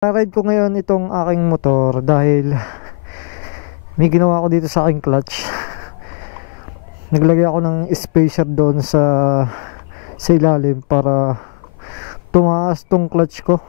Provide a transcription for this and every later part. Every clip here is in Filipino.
Ride ko ngayon itong aking motor dahil may ginawa ko dito sa aking clutch. Naglagay ako ng spacer doon sa ilalim para tumaas tong clutch ko.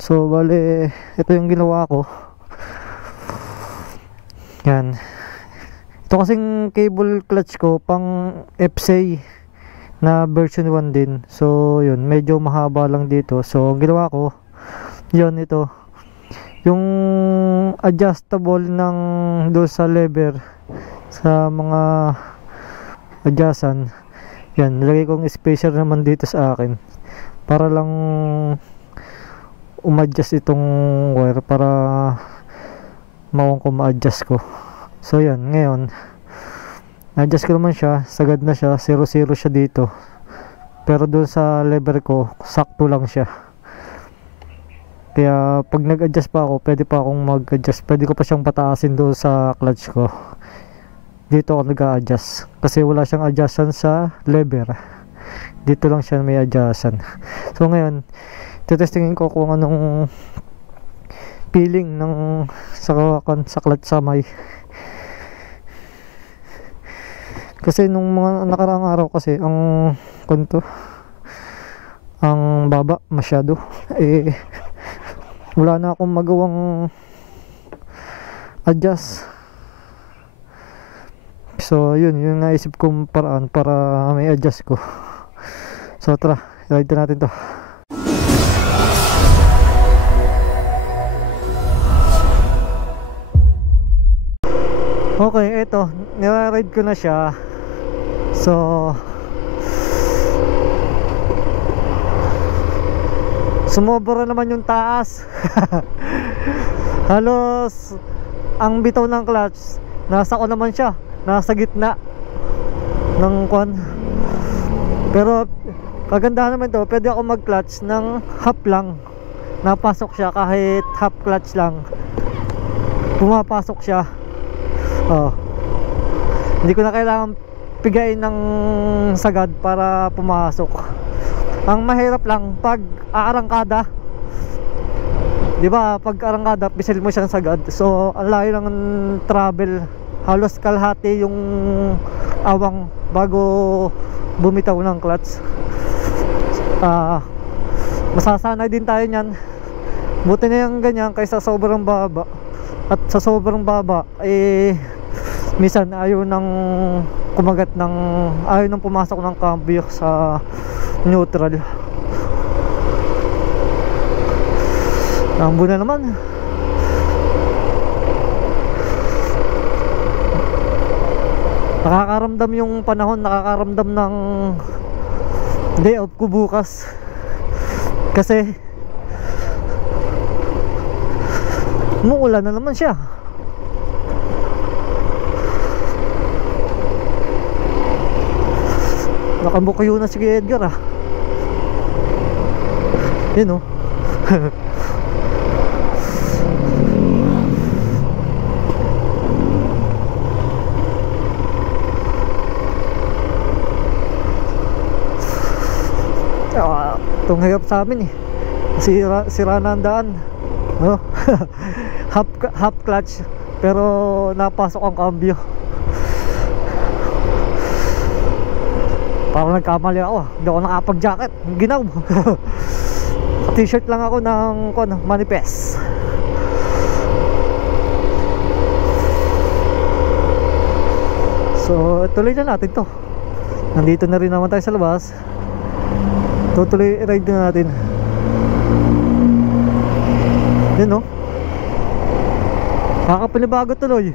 So bale, ito yung ginawa ko. Yan. Ito kasing cable clutch ko pang FCA na version 1 din. So yun, medyo mahaba lang dito. So ang ginawa ko, yun, ito yung adjustable ng doon sa lever sa mga adjustan. Yan, nilagay kong spacer naman dito sa akin para lang umadjust itong wire para mawang ko ma-adjust ko. So yan, ngayon na-adjust ko naman siya, sagad na siya, 0-0 siya dito, pero doon sa lever ko sakto lang siya. Kaya pag nag-adjust pa ako, pwede pa akong mag-adjust. Pwede ko pa siyang pataasin doon sa clutch ko. Dito ako nag-a-adjust kasi wala siyang adjustan sa lever. Dito lang siya may adjustan. So ngayon, testingin ko kung anong feeling ng sa clutch sa may. Kasi nung mga nakaraang araw kasi ang baba masyado, wala na akong magawang adjust. So yun, yung naisip kong paraan para may adjust ko. So tara, ride natin to. Okay, eto, nire-ride ko na siya. So sumobra naman yung taas. Halos ang bitaw ng clutch nasa ko naman siya, nasa gitna ng kwan. Pero kagandahan naman to, pwede ako mag clutch ng half lang. Napasok siya kahit half clutch lang, pumapasok siya. Hindi ko na kailangan pigain ng sagad para pumasok. Ang mahirap lang pag aarangkada, di ba? Pag arangkada, pisil mo siyang sagad. So ang layo ng travel, halos kalahati yung awang bago bumitaw ng clutch. Masasanay din tayo niyan. Buti na yung ganyan kaysa sobrang baba. At sa sobrang baba, minsan ayaw nang kumagat ng, ayaw nang pumasok ng cambio sa neutral. Nambo na naman. Nakakaramdam yung panahon, nakakaramdam ng day off ko bukas. Kasi umuulan na naman siya. Nakabukayo na si Edgar Yun itong hirap sa amin sira na ang daan, no? half clutch pero napasok ang cambio. Parang nagkamali ako, hindi ako nakapag jacket, ginaw. T-shirt lang ako ng manifest. So tuloy na natin to. Nandito na rin naman tayo sa labas. Tutuloy ride na natin. Yun no, nakakapanibago tuloy.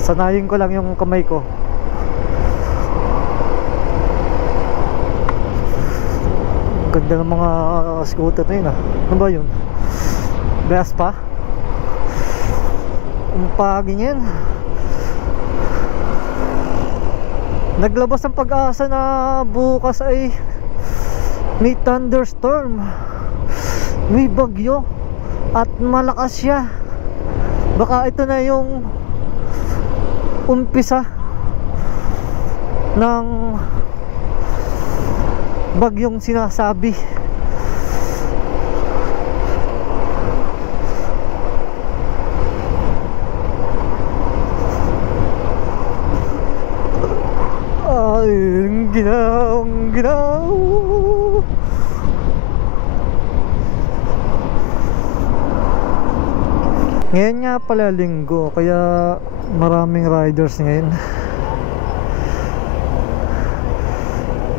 Sanayin ko lang yung kamay ko. Ganda ng mga scooter na yun Ano ba yun? Vespa? Umpagin yan. Naglabas ang pag-asa na bukas ay may thunderstorm, may bagyo, at malakas siya. Baka ito na yung umpisa ng bagyong sinasabi. Ay, ginaw. Ngayon nga pala linggo, kaya maraming riders ngayon.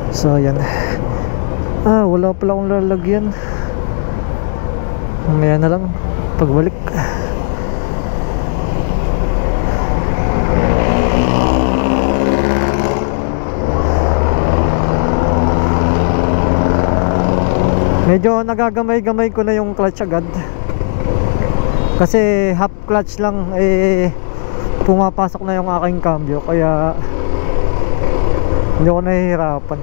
So yan. Wala pala akong lalagyan. Mamaya na lang pagbalik. Medyo nagagamay-gamay ko na yung clutch agad. Kasi half clutch lang pumapasok na yung aking cambio, kaya hindi ako nahihirapan.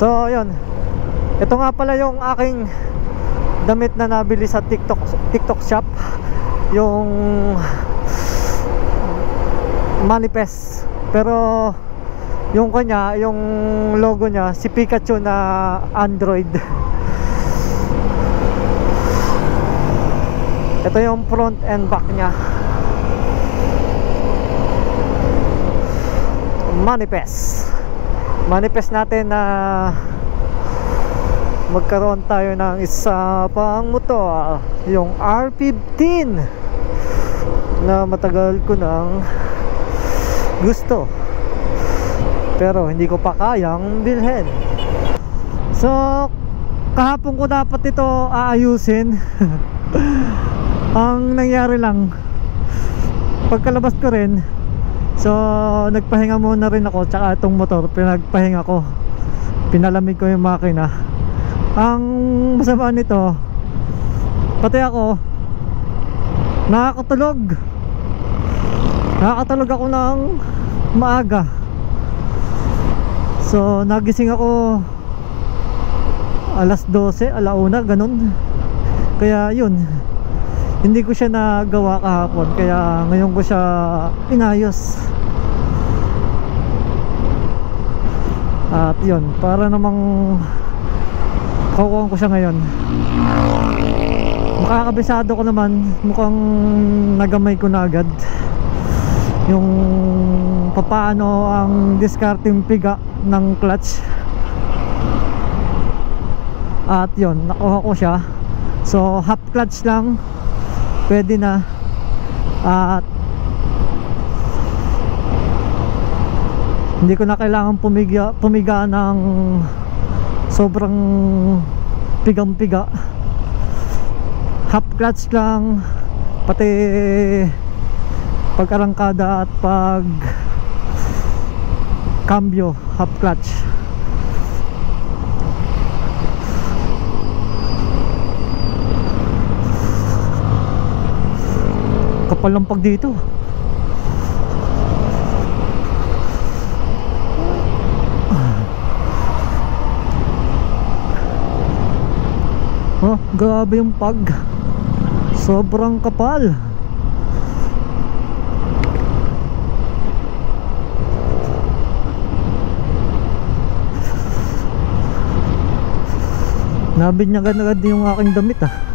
So yun, ito nga pala yung aking damit na nabili sa TikTok shop, yung manifest. Pero yung kanya, yung logo nya si Pikachu na Android. Ito yung front and back nya, manifest natin na magkaroon tayo ng isa pang motor, yung R15 na matagal ko nang gusto pero hindi ko pa kayang bilhin. So kahapon ko dapat ito aayusin. Ang nangyari lang, pagkalabas ko rin, so nagpahinga muna rin ako, tsaka itong motor pinagpahinga ko, pinalamig ko yung makina. Ang masama nito, pati ako nakakatulog ako ng maaga. So nagising ako alas 12, alauna, ganun. Kaya yun, hindi ko siya nagawa kahapon, kaya ngayon ko siya inayos. At yun, para namang kukuha ko siya ngayon. Makakabisado ko naman, mukhang nagamay ko na agad yung papaano ang discarding piga ng clutch. At yun, nakuha ko siya. So half clutch lang, pwede na. At hindi ko na kailangan pumiga ng sobrang pigang-piga. Half clutch lang, pati pag-arangkada at pag cambio, half clutch. Kapal lang pag dito. Oh, grabe yung pag. Sobrang kapal. Nabinyagan agad yung aking damit ah.